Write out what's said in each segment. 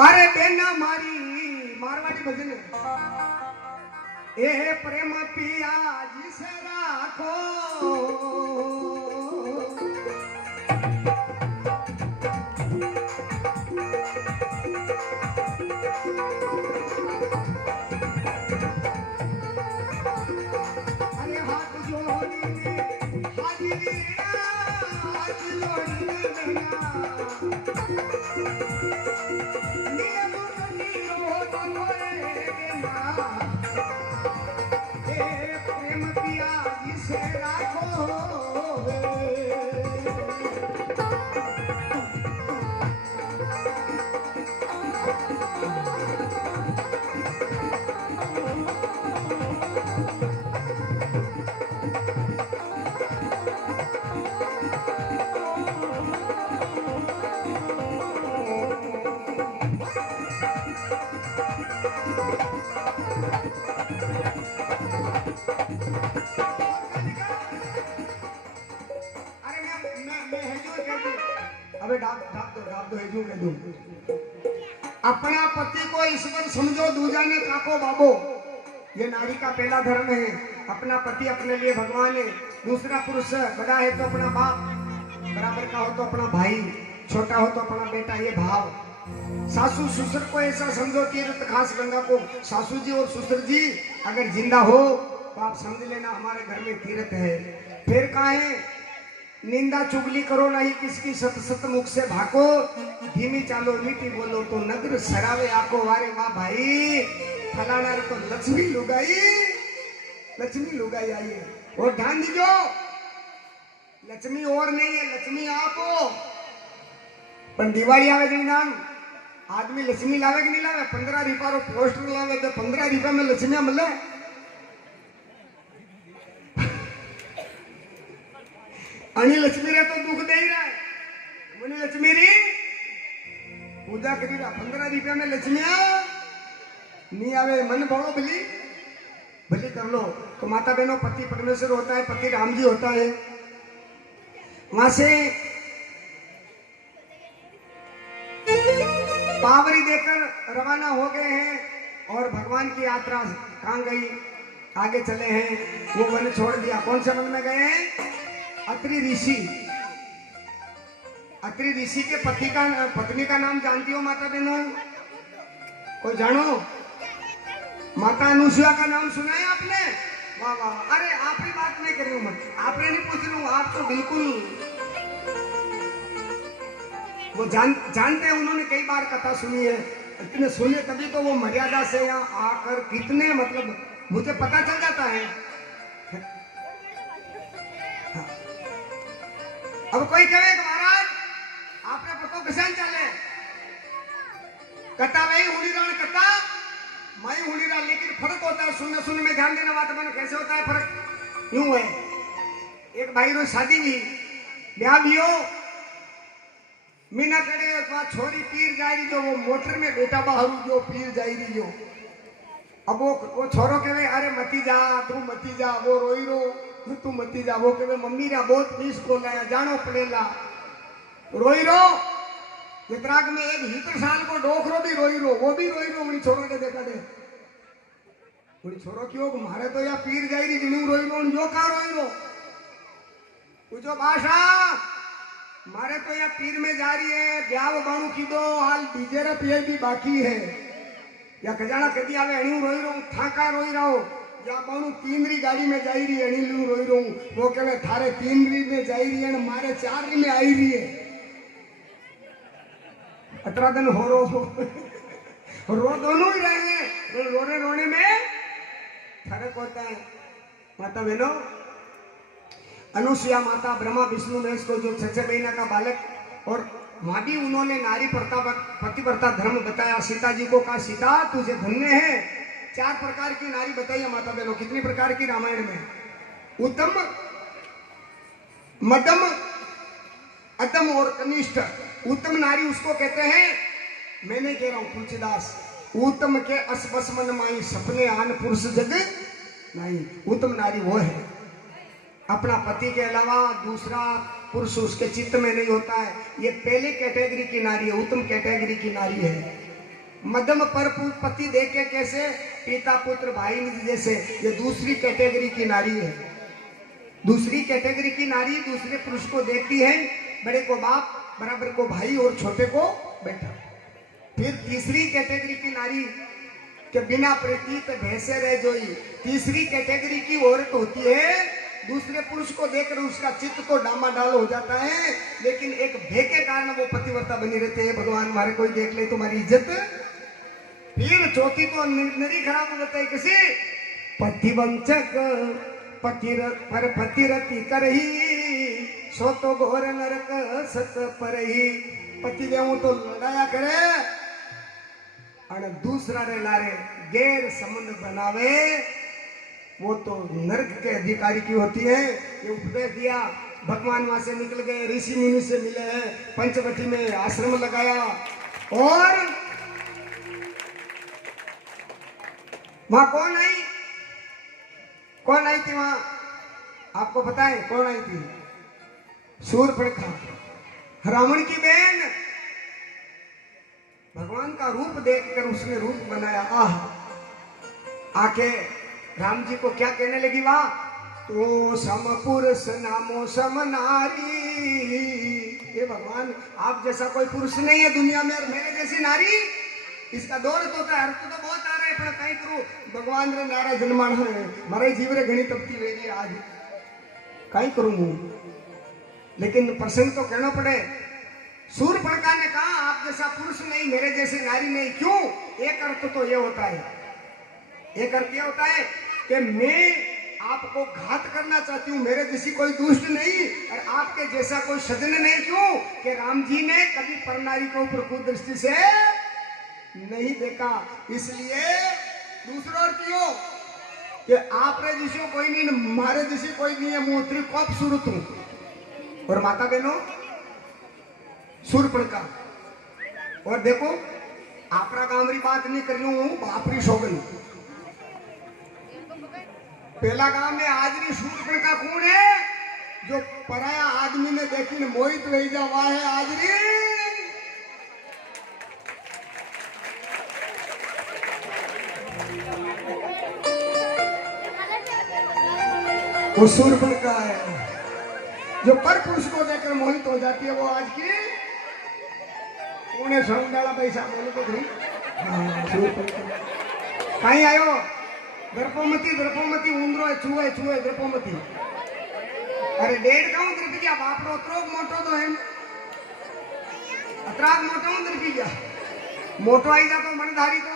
अरे बेना मारी मारवाड़ी भजन ए प्रेम पिया जिसे राखो अरे हाथ जोड़ी हाथ जोड़ी प्रेम पिया जिसे राखो अबे डाक दो हेजू कह दूं अपना पति को ईश्वर समझो दूजा ने काको बाबो ये नारी का पहला धर्म है। अपना पति अपने लिए भगवान है। दूसरा पुरुष बड़ा है तो अपना बाप, बराबर का हो तो अपना भाई, छोटा हो तो अपना बेटा, ये भाव। सासू ससुर को ऐसा समझो तीर्थ खास गंगा को सासू जी और ससुर जी अगर जिंदा हो तो आप समझ लेना हमारे घर में तीर्थ है। फिर कहा है निंदा चुगली करो नहीं किसकी, सत सत मुख से भाको, धीमी चालो मीठी बोलो तो नगर सरावे आको। वारे वाह भाई फलाना तो लक्ष्मी लुगाई आई है और ध्यान दीजो लक्ष्मी और नहीं है, लक्ष्मी आप हो। पर दिवाली आवे जी नाम आदमी लक्ष्मी लावे कि नहीं लावे, 15 रुपया रो पोस्टर लावे तो 15 रुपया में लक्ष्मी मिले। अणी लक्ष्मी रे तो दुख दे ही रहा है, मुनी लक्ष्मी री पूजा करी रहा, 15 रुपया में लक्ष्मिया नहीं आवे। मन भावो भली भली कर लो। तो माता बहनों पति परमेश्वर होता है, पति राम जी होता है। वहां से पावरी देकर रवाना हो गए हैं और भगवान की यात्रा कहाँ गई, आगे चले हैं। वो वन छोड़ दिया। कौन से वन में गए हैं? अत्रि ऋषि। अत्रि ऋषि के पत्नी का नाम जानती हो माता बहनों? कोई जानो? माता अनुसुया का नाम सुना है आपने? वाह वाह। अरे आपकी बात नहीं कर रही हूं मैं, आपने नहीं पूछ रही हूं, आप तो बिल्कुल वो जानते हैं। उन्होंने कई बार कथा सुनी है, इतने सुने तभी तो वो मर्यादा से यहाँ आकर कितने मतलब मुझे पता चल जाता है। हाँ। अब कोई कहे महाराज आपने पतो किसान चले कथा वही हुड़ीरान कथा माई हुड़ीरान, लेकिन फर्क होता है सुनने सुनने में। ध्यान देना बात बनो कैसे होता है फर्क। यूं है एक भाई रो शादी भी ब्याह भी हो मीना करे छोरी पीर जा रही जो वो मोटर में बेटा बाहर जो पीर जा रही जो। अब वो छोरो कहे अरे मती जा तू मती जा, वो रोई रो तू मती जा। वो कहे मम्मी रा बहुत पीस को लाया जानो पड़ेला, रोई रो। चित्राग में एक हितर साल को डोखरो भी रोई रो, वो भी रोई रो। उन्हीं छोरो के देखा दे उन्हीं छोरो क्यों मारे तो या पीर जा रही जिनू रोई रो जो का रोई रो। पूछो भाषा मारे तो या पीर में जा रही है ब्याह बाणु की दो हाल डीजे रा पिए भी बाकी है। या खजाना कदी आवे अणियो रोई रो थाका रोई रहो, या बाणु तीनरी गाड़ी में जाई रही अणिलू रोई रो। वो कहे थारे तीनरी में जाई रही है मारे 4री में आई रही है। 18 दिन हो रो दोनों ही रहे हैं। रोने रोने में फर्क होता है। माता बहनों अनुसुया माता ब्रह्मा विष्णु महेश को जो 6 महीना का बालक और वहां भी उन्होंने नारी पतिव्रता धर्म बताया। सीता जी को कहा सीता तुझे धन्य है। 4 प्रकार की नारी बताइए माता बहनों, कितनी प्रकार की रामायण में? उत्तम मध्यम अदम और कनिष्ठ। उत्तम नारी उसको कहते हैं, मैं नहीं कह रहा हूं तुलसीदास, उत्तम के असबस मन माई सपने आन पुरुष जग नहीं। उत्तम नारी वो है अपना पति के अलावा दूसरा पुरुष उसके चित्त में नहीं होता है। ये पहले कैटेगरी की नारी है, उत्तम कैटेगरी की नारी है। मध्यम पर पति देखे कैसे, पिता पुत्र भाई निधि जैसे। ये दूसरी कैटेगरी की नारी है। दूसरी कैटेगरी की नारी दूसरे पुरुष को देखती है, बड़े को बाप, बराबर को भाई और छोटे को बेटा। फिर तीसरी कैटेगरी की नारी के बिना प्रतीत भैंसे रह जोई। तीसरी कैटेगरी की औरत होती है, दूसरे पुरुष को देखकर उसका चित्त तो डामाडाल हो जाता है, लेकिन एक भय के कारण वो पतिव्रता बनी रहती है। भगवान हमारे कोई देख ले तुम्हारी इज्जत। फिर चौथी तो नरी खराब हो जाता है किसी पतिवंचक पर पतिरति करही, सो तो घोर नरक सत परही। पति देव तो लड़ाया करे और दूसरा रे लारे गैर संबंध बनावे, वो तो नरक के अधिकारी की होती है। ये उपदेश दिया, भगवान वहां से निकल गए, ऋषि मुनि से मिले हैं, पंचवटी में आश्रम लगाया और वहां कौन आई? कौन आई थी वहां? आपको पता है कौन आई थी? शूर्पणखा, रावण की बहन। भगवान का रूप देखकर उसने रूप बनाया। आके राम जी को क्या कहने लगी? वहां तो सम पुरुष नामो सम नारी। ये भगवान आप जैसा कोई पुरुष नहीं है दुनिया में और मेरे जैसी नारी। इसका दौर तो होता है, अर्थ तो बहुत आ रहे हैं, पर कहीं करूं भगवान रे नारा जन्माण है, मारे जीव रे घनी तपती वेरी आज कहीं करूंगा, लेकिन प्रसंग तो कहना पड़े। शूर्पणखा ने कहा आप जैसा पुरुष नहीं, मेरे जैसे नारी नहीं। क्यों? एक अर्थ तो ये होता है, एक अर्थ ये होता है कि मैं आपको घात करना चाहती हूँ, मेरे जैसी कोई दुष्ट नहीं और आपके जैसा कोई सज्जन नहीं। क्यों? कि राम जी ने कभी परनारी के ऊपर कुदृष्टि से नहीं देखा, इसलिए। दूसरा अर्थ यो कि आप रे जैसे कोई नहीं, मारे जैसी कोई नहीं है, मैं त्रिकोप सूरत हूं। और माता बहनों, शूर्पणखा। और देखो आपरा कामरी बात नहीं कर लू, बापरी शोभन। पहला गांव में हाजरी शूर्पणखा कौन है? जो पराया आदमी ने देखी मोहित रही जावा है हाजरी। वो शूर्पणखा है जो पर पुरुष को देखकर मोहित हो जाती है। वो आज की उन्हें डाला पैसा बोलो तो कहीं आयो द्रौपदी, द्रौपदी उंदरो है, छुए छुए द्रौपदी। अरे डेढ़ कहूं द्रपी गया बापरो अत्रोग मोटो तो है, अतराग मोटो द्रपी गया, मोटो आई जा तो मनधारी तो।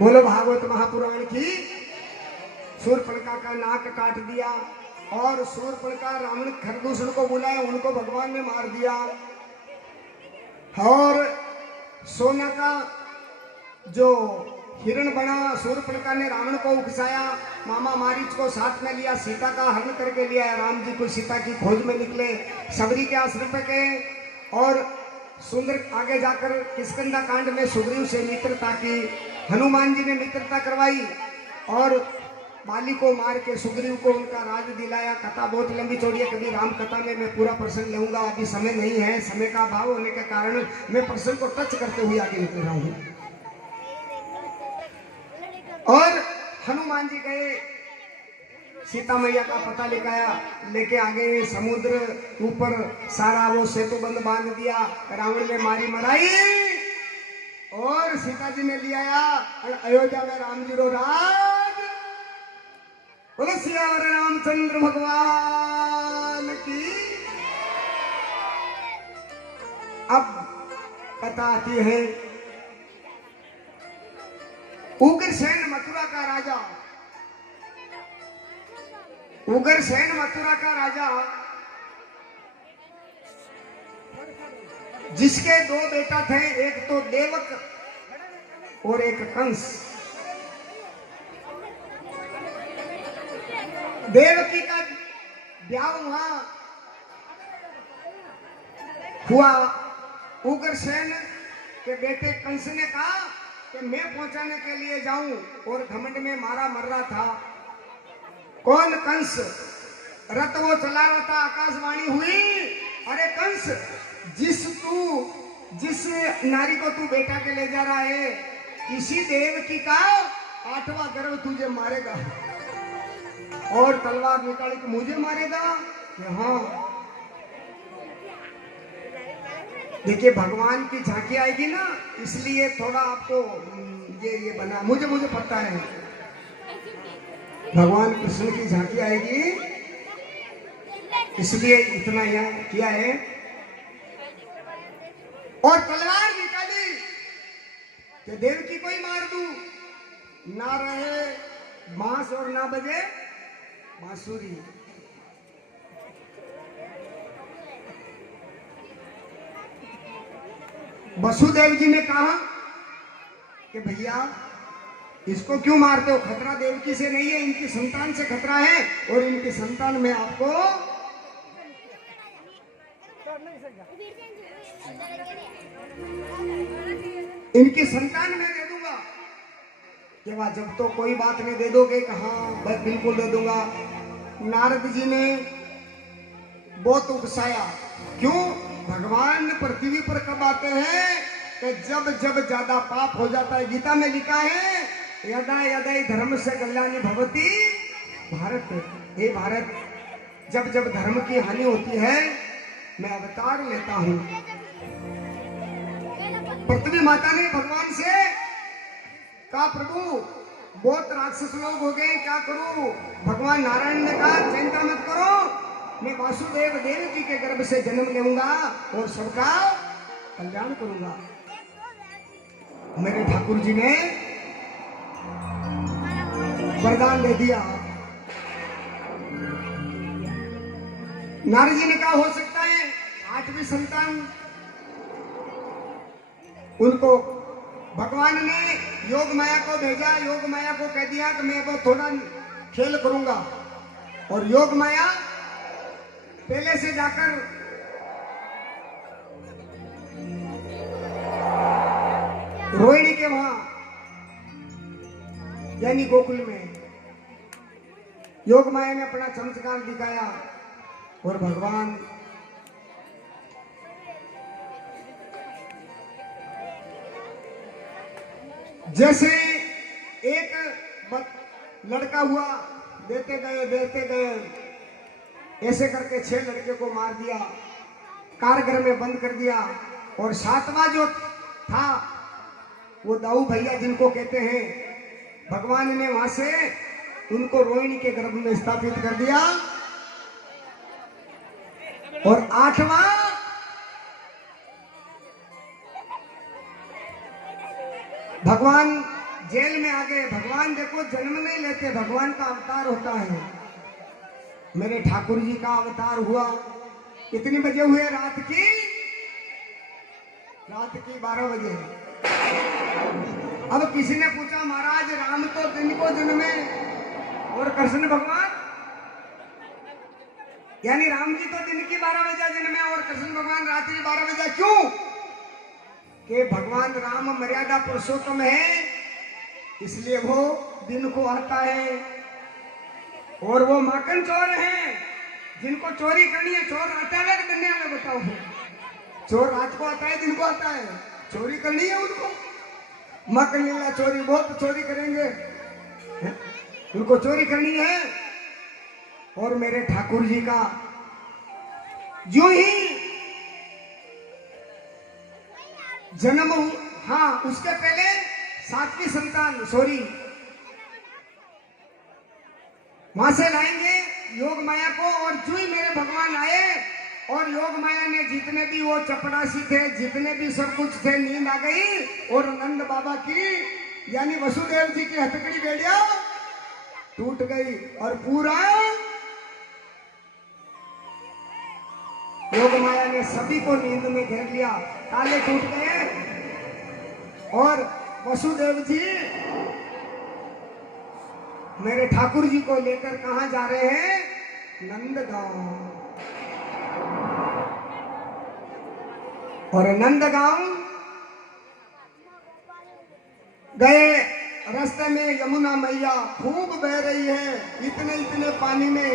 बोलो भागवत महापुराण की। शूर्पणखा का नाक काट दिया और शूर्पणखा रावण खरदूषण को बुलाया, उनको भगवान ने मार दिया। और सोना का जो हिरण बना, शूर्पणखा ने रावण को उकसाया, मामा मारीच को साथ में लिया, सीता का हरण करके लिया। राम जी को सीता की खोज में निकले, सबरी के आश्रम पे गए और सुंदर आगे जाकर किष्किंधा कांड में सुग्रीव से मित्रता की, हनुमान जी ने मित्रता करवाई और बाली को मार के सुग्रीव को उनका राज दिलाया। कथा बहुत लंबी चौड़ी है, कभी राम कथा में मैं पूरा प्रसंग लूंगा, अभी समय नहीं है, समय का अभाव होने के कारण मैं प्रसंग को टच करते हुए आगे निकल रहा हूं। और हनुमान जी गए, सीता मैया का पता लेके आ गए, समुद्र ऊपर सारा वो सेतु बंद बांध दिया, रावण ने मारी मराई और सीता जी ने लिया और अयोध्या में राम जी रो राज। बोलो सियावर रामचंद्र भगवान की। अब कथा आती है, उग्रसेन मथुरा का राजा, उग्रसेन मथुरा का राजा जिसके दो बेटा थे, एक तो देवक और एक कंस। देवकी का ब्याह वहां हुआ। उग्रसेन के बेटे कंस ने कहा कि मैं पहुंचाने के लिए जाऊं और घमंड में मारा मर रहा था। कौन? कंस। रथ वो चला रहा था, आकाशवाणी हुई, अरे कंस जिस तू जिस नारी को तू बेटा के ले जा रहा है, इसी देवकी का 8वां गर्भ तुझे मारेगा और तलवार निकाल के मुझे मारेगा। हाँ, देखिए भगवान की झांकी आएगी ना, इसलिए थोड़ा आपको ये बना, मुझे पता है भगवान कृष्ण की झांकी आएगी, इसलिए इतना यहाँ किया है। और तलवार निकाली कि देवकी को ही मार दूं, ना रहे बांस और ना बजे बांसुरी। वसुदेव जी ने कहा कि भैया इसको क्यों मारते हो, खतरा देवकी से नहीं है, इनकी संतान से खतरा है, और इनकी संतान में आपको इनकी संतान में दे दूंगा। कि वाह, जब तो कोई बात नहीं, दे दोगे? कहा बस बिल्कुल दे दूंगा। नारद जी ने बहुत उकसाया, क्यों? भगवान पृथ्वी पर कब आते हैं कि जब जब ज्यादा पाप हो जाता है। गीता में लिखा है, यदा यदा धर्म से कल्याणी भवती भारत। हे भारत, जब जब धर्म की हानि होती है मैं अवतार लेता हूं। पृथ्वी माता ने भगवान से कहा, प्रभु बहुत राक्षस लोग हो गए, क्या करूं? भगवान नारायण ने कहा, चिंता मत करो, मैं वासुदेव देवकी के गर्भ से जन्म लूंगा और सबका कल्याण करूंगा। मेरे ठाकुर जी ने वरदान दे दिया। नारद जी ने कहा, हो सकता है 8वीं संतान उनको। भगवान ने योग माया को भेजा, योग माया को कह दिया कि मैं वो थोड़ा खेल करूंगा, और योग माया पहले से जाकर रोहिणी के वहां यानी गोकुल में योग माया ने अपना चमत्कार दिखाया, और भगवान जैसे एक लड़का हुआ, देते गए ऐसे करके 6 लड़के को मार दिया, कारगर में बंद कर दिया। और 7वां जो था वो दाऊ भैया जिनको कहते हैं, भगवान ने वहां से उनको रोहिणी के गर्भ में स्थापित कर दिया। और 8वां भगवान जेल में आ गए। भगवान देखो जन्म नहीं लेते, भगवान का अवतार होता है। मेरे ठाकुर जी का अवतार हुआ। कितने बजे हुए? रात की 12 बजे। अब किसी ने पूछा, महाराज राम तो दिन को जन्मे और कृष्ण भगवान, यानी राम जी तो दिन की 12 बजे जन्मे और कृष्ण भगवान रात्रि 12 बजे, क्यों? कि भगवान राम मर्यादा पुरुषोत्तम है, इसलिए वो दिन को आता है। और वो माखन चोर हैं, जिनको चोरी करनी है। चोर आता है कि दुनिया में बताओ? चोर रात को आता है, दिन को आता है? चोरी करनी है उनको। माखन लीला चोरी, बहुत चोरी करेंगे, उनको चोरी करनी है। और मेरे ठाकुर जी का जो ही जन्म, हाँ उसके पहले 7वीं संतान वहां से लाएंगे योग माया को। और जो ही मेरे भगवान आए और योग माया ने जितने भी वो चपड़ासी थे, जितने भी सब कुछ थे, नींद आ गई। और नंद बाबा की यानी वसुदेव जी की हथकड़ी बेड़िया टूट गई और पूरा योग माया ने सभी को नींद में घेर लिया। ताले टूट गए और वसुदेव जी मेरे ठाकुर जी को लेकर कहां जा रहे हैं? नंदगांव। और नंदगांव गए, रास्ते में यमुना मैया खूब बह रही है, इतने इतने पानी में।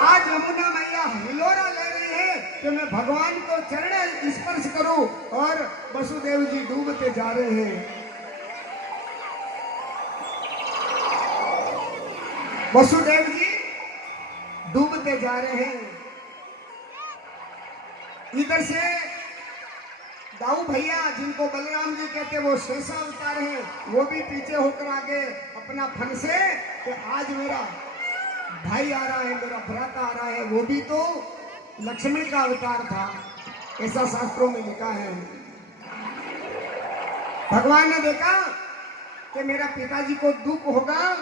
आज यमुना मैया हिलोरा ले रही है कि मैं भगवान को चरण स्पर्श करूं और वसुदेव जी डूबते जा रहे हैं। वसुदेव जी डूबते जा रहे हैं। इधर से दाऊ भैया जिनको बलराम जी कहते वो शेषा अवतार हैं, वो भी पीछे होकर आगे अपना फन से कि आज मेरा भाई आ रहा है, मेरा भ्राता आ रहा है, वो भी तो लक्ष्मी का अवतार था, ऐसा शास्त्रों में लिखा है। भगवान ने देखा कि मेरा पिताजी को दुख होगा,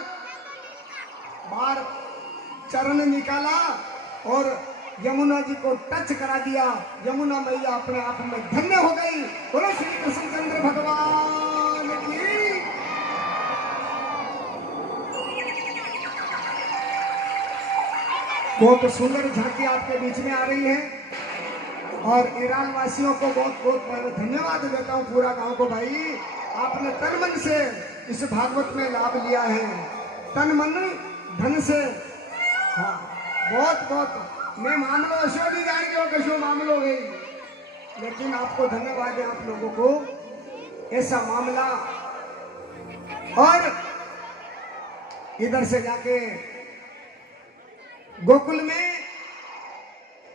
बाहर चरण निकाला और यमुना जी को टच करा दिया। यमुना मैया अपने आप में धन्य हो गई। बोलो श्री कृष्णचंद्र भगवान की। बहुत सुंदर झांकी आपके बीच में आ रही है और ईरान वासियों को बहुत बहुत धन्यवाद देता हूँ, पूरा गांव को। भाई आपने तन मन से इस भागवत में लाभ लिया है, तन मन धन से। हाँ, बहुत बहुत मैं मामलो अशो नहीं जान के कशो मामलो है, लेकिन आपको धन्यवाद है आप लोगों को ऐसा मामला। और इधर से जाके गोकुल में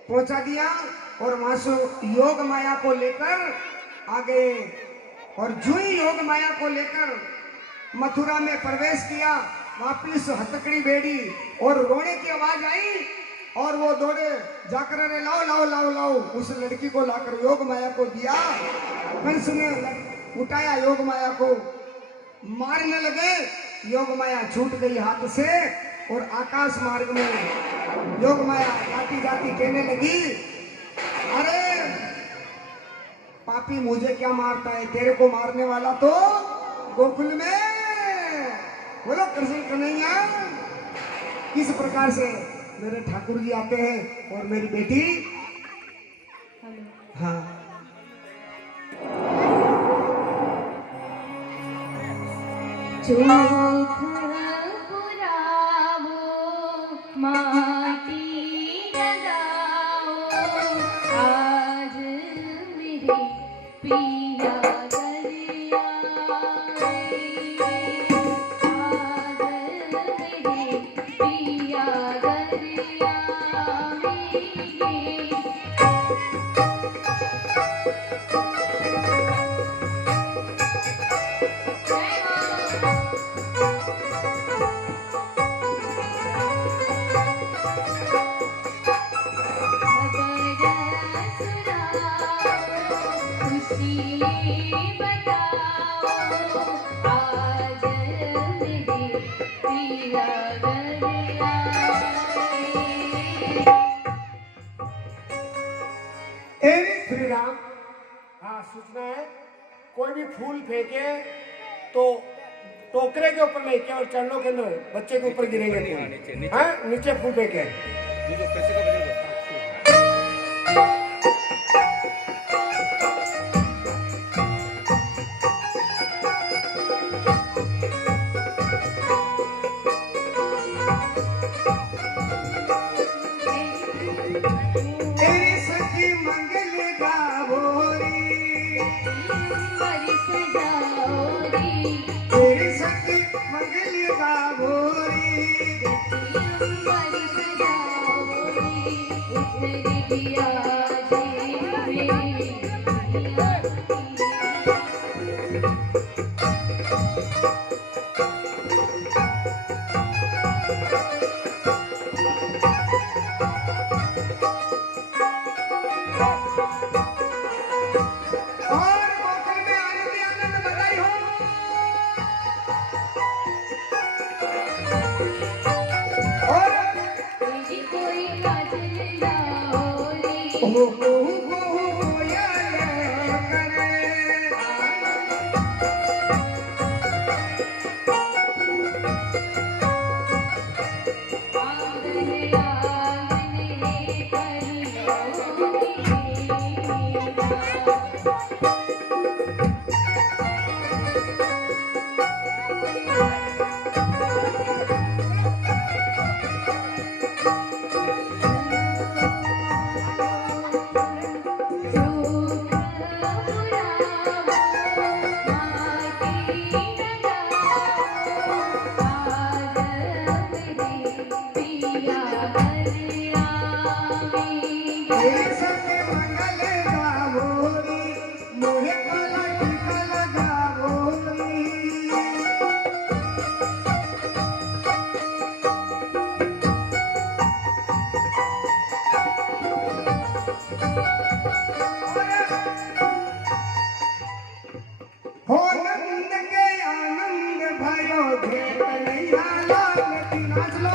पहुंचा दिया और वहां से योग माया को लेकर आ गए। और जो ही योग माया को लेकर मथुरा में प्रवेश किया, वापिस हथकड़ी बेड़ी और रोने की आवाज आई और वो दौड़े जाकर अरे लाओ लाओ लाओ लाओ, उस लड़की को लाकर योग माया को दिया। कंस ने उठाया योग माया को, मारने लगे, योग माया छूट गई हाथ से और आकाश मार्ग में योग माया जाती जाती कहने लगी, अरे पापी मुझे क्या मारता है, तेरे को मारने वाला तो गोकुल में। बोलो कृष्ण कन्हैया। किस प्रकार से मेरे ठाकुर जी आते हैं और मेरी बेटी। हाँ, माटी लगाओ, आज मेरे पिया दरिया, आज मेरे पिया दरिया श्री राम। हाँ, सूचना है, कोई भी फूल फेंके तो टोकरे के ऊपर लेके और चरणों के अंदर बच्चे के ऊपर गिरेंगे। हाँ, नीचे फूल फेंके। हो या करे हो नंद के आनंद भयो भेट नैया लाल की नाच लो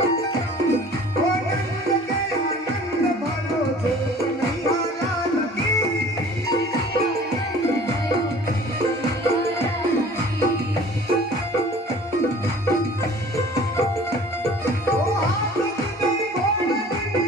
हो नंद के आनंद भयो भेट नैया लाल की ओ हाथ में घोड़ा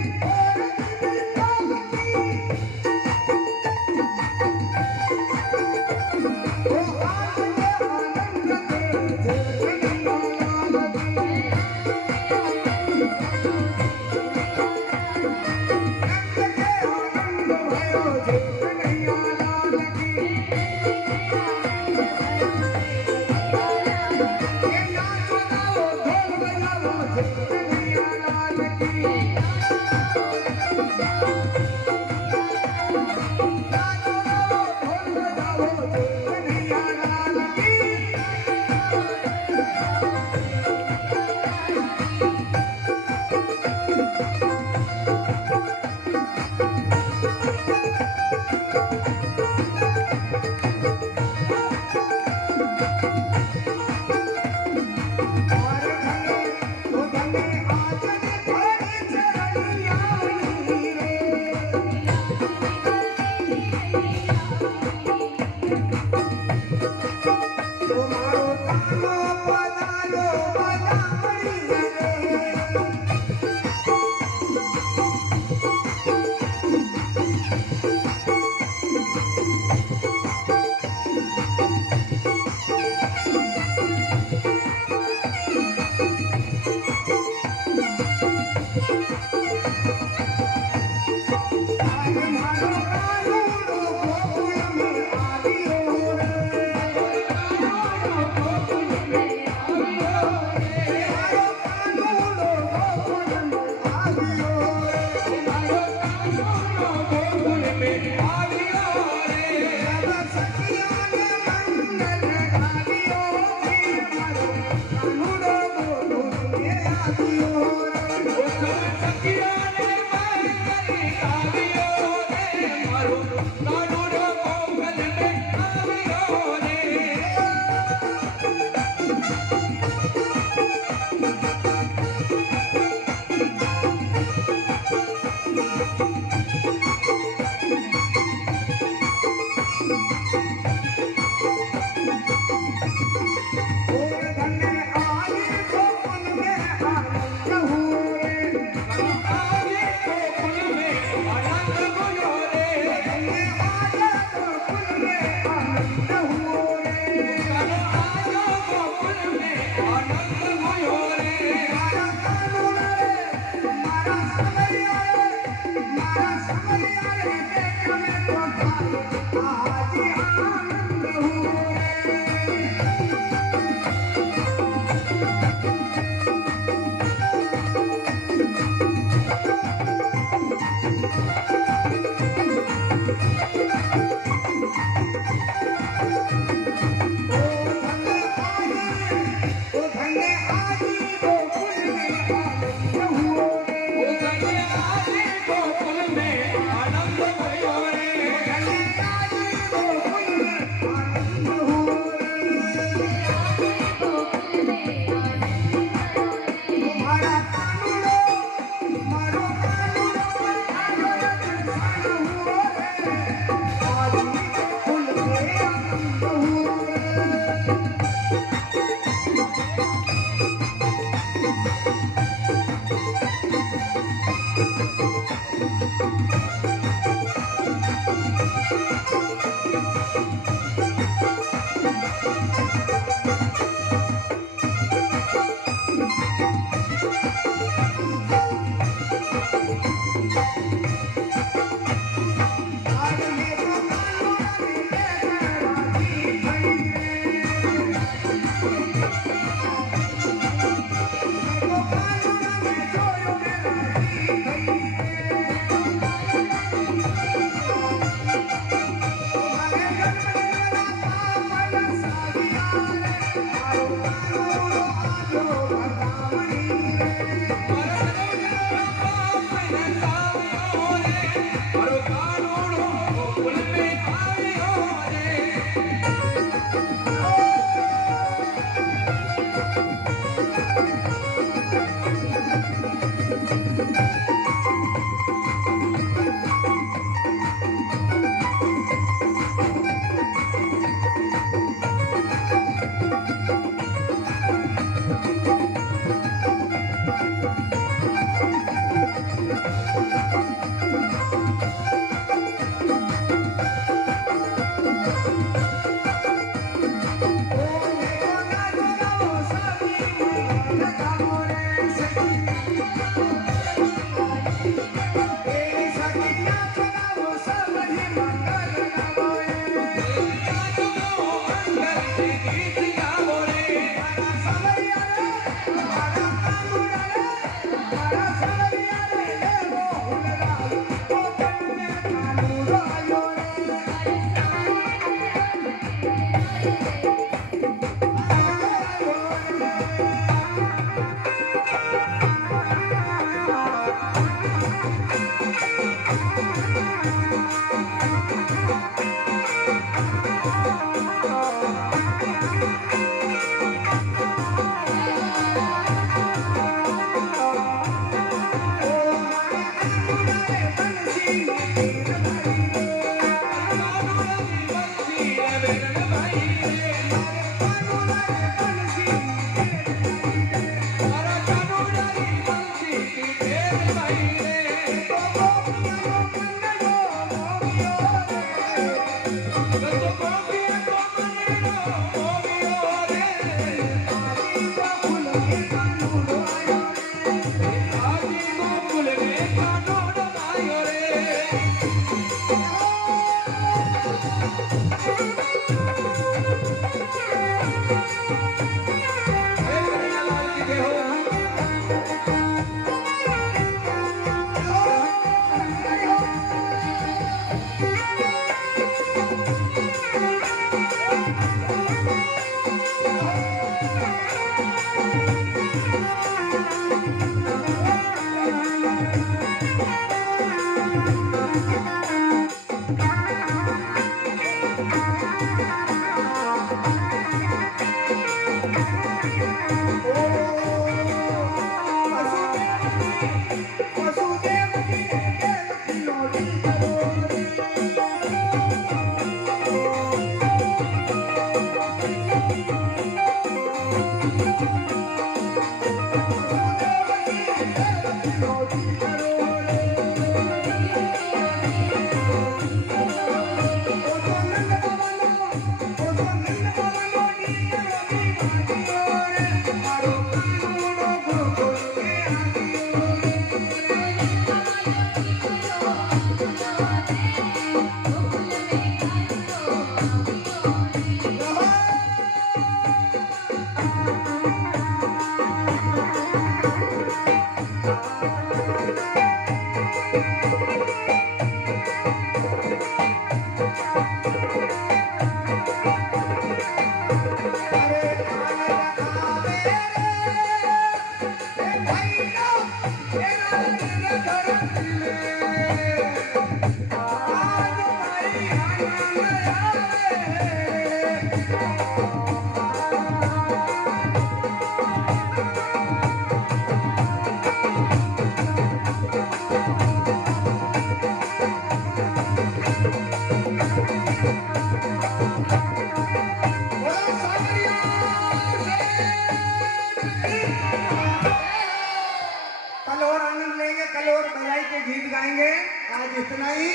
कल और बधाई के गीत गाएंगे। आज इतना ही।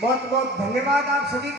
बहुत बहुत धन्यवाद आप सभी।